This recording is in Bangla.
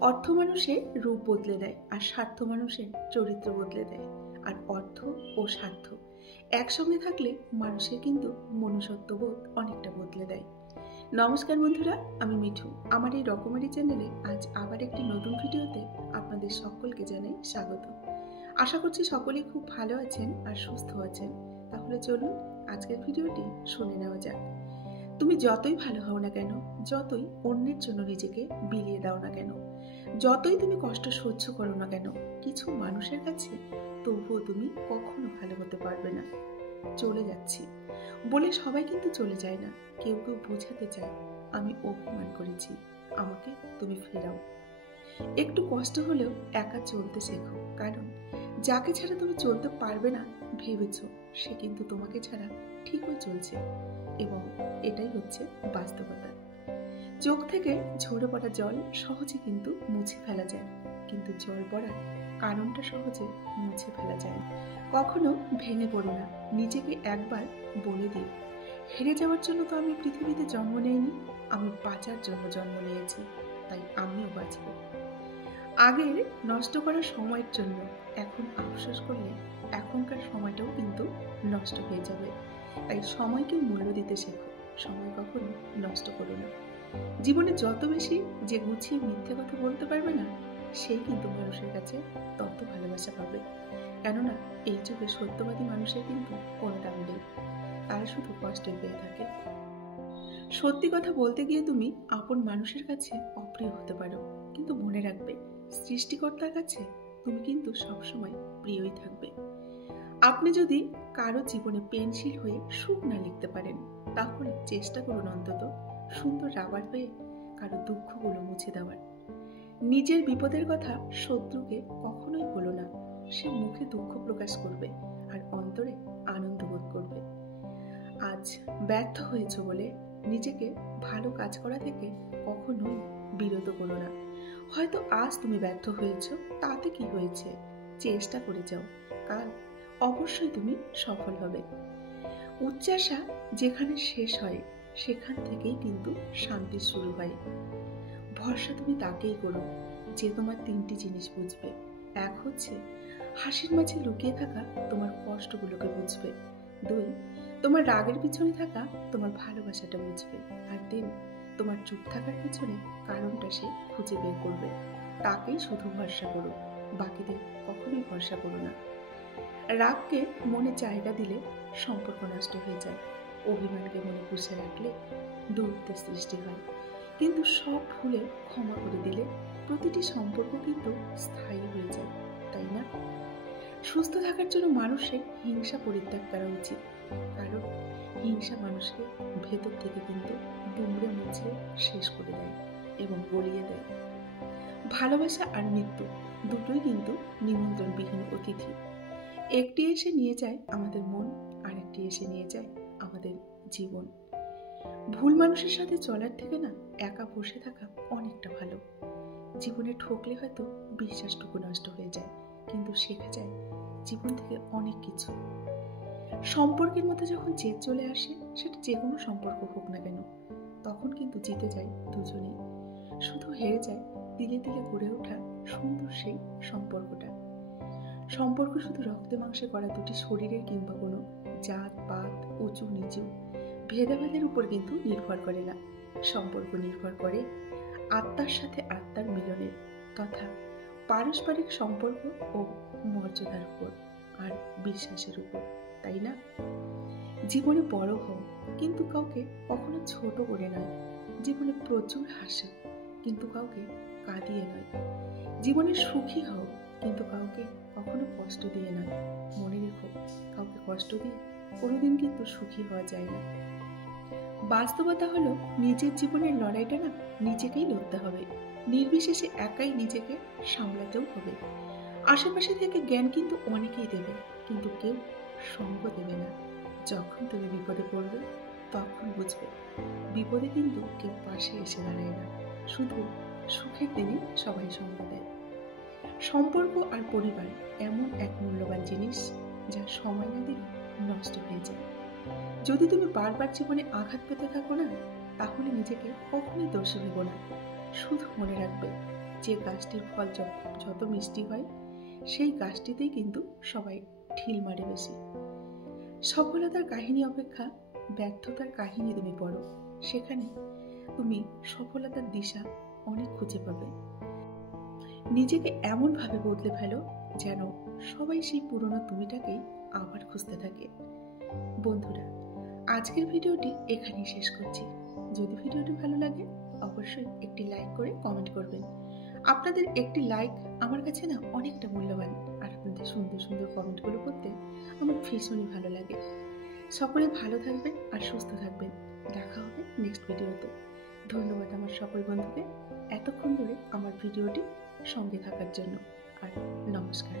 অর্থ মানুষের রূপ বদলে দেয়, আর স্বার্থ মানুষের চরিত্র বদলে দেয়। আর অর্থ ও স্বার্থ একসঙ্গে থাকলে মানুষের কিন্তু মনুষ্যত্ববোধ অনেকটা বদলে দেয়। নমস্কার বন্ধুরা, আমি মিঠু। আমার এই রকমারি চ্যানেলে আজ আবার একটি নতুন ভিডিওতে আপনাদের সকলকে জানাই স্বাগত। আশা করছি সকলেই খুব ভালো আছেন আর সুস্থ আছেন। তাহলে চলুন আজকের ভিডিওটি শুনে নেওয়া যাক। তুমি যতই ভালো হও না কেন, যতই অন্যের জন্য নিজেকে বিলিয়ে দাও না কেন, যতই তুমি কষ্ট সহ্য করো না কেন, কিছু মানুষের কাছে তবুও তুমি কখনো ভালো হতে পারবে না। চলে যাচ্ছি বলে সবাই কিন্তু চলে যায় না। কেউ কেউ বোঝাতে চায়, আমি অপমান করেছি, আমাকে তুমি ফেরাও। একটু কষ্ট হলেও একা চলতে শেখো, কারণ যাকে ছাড়া তুমি চলতে পারবে না ভেবেছ, সে কিন্তু তোমাকে ছাড়া ঠিকই চলছে। এবং এটাই হচ্ছে বাস্তবতা। চোখ থেকে ঝরে পড়া জল সহজে কিন্তু মুছে ফেলা যায়, কিন্তু জল পড়ার কারণটা সহজে মুছে ফেলা যায় না। কখনো ভেঙে পড়ো না, নিজেকে একবার বলে দিই, হেরে যাওয়ার জন্য তো আমি পৃথিবীতে জন্ম নেইনি, আমি বাঁচার জন্য জন্ম নিয়েছি, তাই আমিও বাঁচব। আগের নষ্ট করার সময়ের জন্য এখন আফসোস করলে এখনকার সময়টাও কিন্তু নষ্ট হয়ে যাবে। তাই সময়কে মূল্য দিতে শেখো, সময় কখনো নষ্ট করো না। জীবনে যত বেশি যে গুছিয়ে মিথ্যে কথা বলতে পারবে না, সেই কিন্তু মানুষের কাছে তত ভালোবাসা পাবে। কেননা এই যুগে সত্যবাদী মানুষের কিন্তু কোনো দাম নেই, তারা শুধু কষ্টই পেয়ে থাকে। সত্যি কথা বলতে গিয়ে তুমি আপন মানুষের কাছে অপ্রিয় হতে পারো, কিন্তু মনে রাখবে সৃষ্টিকর্তার কাছে তুমি কিন্তু সবসময় প্রিয়ই থাকবে। আপনি যদি কারো জীবনে পেন্সিল হয়ে সুখ না লিখতে পারেন, তাহলে চেষ্টা করুন অন্তত সুন্দর রাবার হয়ে কারো দুঃখগুলো মুছে দেওয়ার। নিজের বিপদের কথা শত্রুকে কখনোই বলো না, সে মুখে দুঃখ প্রকাশ করবে আর অন্তরে আনন্দ বোধ করবে। আজ ব্যর্থ হয়েছ বলে নিজেকে ভালো কাজ করা থেকে কখনোই বিরত করো না। হয়তো আজ তুমি ব্যর্থ হয়েছ, তাতে কি হয়েছে, চেষ্টা করে যাও, কাল অবশ্যই তুমি সফল হবে। উচ্চাসা যেখানে শেষ হয়, সেখান থেকেই কিন্তু শান্তি শুরু হয়। ভরসা তুমি তাকেই করো যে তোমার তিনটি জিনিস বুঝবে। এক হচ্ছে হাসির মাঝে লুকিয়ে থাকা তোমার কষ্টগুলোকে বুঝবে। দুই, তোমার রাগের পিছনে থাকা তোমার ভালোবাসাটা বুঝবে। আর তিন, তোমার চুপ থাকার পিছনে কারণটা সে খুঁজে বের করবে। তাকেই শুধু ভরসা করো, বাকিদের কখনোই ভরসা করো না। রাগকে মনে জায়গা দিলে সম্পর্ক নষ্ট হয়ে যায়। অভিমানকে মনে পুষে রাখলে দূরত্বের সৃষ্টি হয়। কিন্তু সব ভুলে ক্ষমা করে দিলে প্রতিটি সম্পর্ক কিন্তু স্থায়ী হয়ে যায়, তাই না? সুস্থ থাকার জন্য মানুষের হিংসা পরিত্যাগ করা উচিত, কারণ হিংসা মানুষকে ভেতর থেকে কিন্তু দুমড়ে মুচড়ে শেষ করে দেয় এবং গলিয়ে দেয়। ভালোবাসা আর মৃত্যু দুটোই কিন্তু নিমন্ত্রণবিহীন অতিথি। একটি এসে নিয়ে যায় আমাদের মন, আর একটি এসে নিয়ে যায় আমাদের জীবন। ভুল মানুষের সাথে চলার থেকে না একা বসে থাকা অনেকটা ভালো। জীবনে ঠকলে হয়তো বিশ্বাসটুকু নষ্ট হয়ে যায়, কিন্তু শেখা যায় জীবন থেকে অনেক কিছু। সম্পর্কের মধ্যে যখন জেদ চলে আসে, সেটা যে কোনো সম্পর্ক হোক না কেন, তখন কিন্তু জিতে যায় দুজনেই, শুধু হেরে যায় দিলে দিলে গড়ে ওঠা সুন্দর সেই সম্পর্কটা। সম্পর্ক শুধু রক্তে মাংসে করা দুটি শরীরের কিংবা কোনো জাত পাত উঁচু নিচু ভেদাভেদের উপর কিন্তু নির্ভর করে না। সম্পর্ক নির্ভর করে আত্মার সাথে আত্মার মিলনের তথা পারস্পরিক সম্পর্ক ও মর্যাদার উপর আর বিশ্বাসের উপর, তাই না? জীবনে বড় হও, কিন্তু কাউকে কখনো ছোট করে নয়। জীবনে প্রচুর হাসো, কিন্তু কাউকে কাঁদিয়ে নয়। জীবনে সুখী হও, কিন্তু কাউকে কখনো কষ্ট দিয়ে নয়। মনে রেখো, কাউকে কষ্ট দিয়ে কোনোদিন কিন্তু সুখী হওয়া যায় না। বাস্তবতা হলো নিজের জীবনের লড়াইটা না নিজেকেই লড়তে হবে। নির্বিশেষে একাই নিজেকে সামলাতেও হবে। আশেপাশে থেকে জ্ঞান কিন্তু অনেকেই দেবে, কিন্তু কেউ সঙ্গ দেবে না। যখন তুমি বিপদে পড়বে, তখন বুঝবে বিপদে কিন্তু কেউ পাশে এসে দাঁড়ায় না, শুধু সুখের দিনে সবাই সঙ্গ দেয়। সম্পর্ক আর পরিবার এমন এক মূল্যবান জিনিস, যা সময় না দিলে নষ্ট হয়ে যায়। যদি তুমি বারবার জীবনে আঘাত পেতে থাকো না, তাহলে নিজেকে কখনোই দোষী ভেবো না। শুধু মনে রাখবে, যে গাছটির ফল যত মিষ্টি হয় সেই গাছটিতেই কিন্তু সবাই ঢিল মারে বেশি। সফলতার কাহিনী অপেক্ষা ব্যর্থতার কাহিনী তুমি পড়ো, সেখানে তুমি সফলতার দিশা অনেক খুঁজে পাবে। নিজেকে এমনভাবে বদলে ফেলো যেন সবাই সেই পুরনো তুমিটাকেই আবার খুঁজতে থাকে। বন্ধুরা, আজকের ভিডিওটি এখানেই শেষ করছি। যদি ভিডিওটি ভালো লাগে অবশ্যই একটি লাইক করে কমেন্ট করবেন। আপনাদের একটি লাইক আমার কাছে না অনেকটা মূল্যবান, আর আপনাদের সুন্দর সুন্দর কমেন্টগুলো করতে আমার ভীষণই ভালো লাগে। সকলে ভালো থাকবেন আর সুস্থ থাকবেন। দেখা হবে নেক্সট ভিডিওতে। ধন্যবাদ আমার সকল বন্ধুকে এতক্ষণ ধরে আমার ভিডিওটি সঙ্গে থাকার জন্য, আর নমস্কার।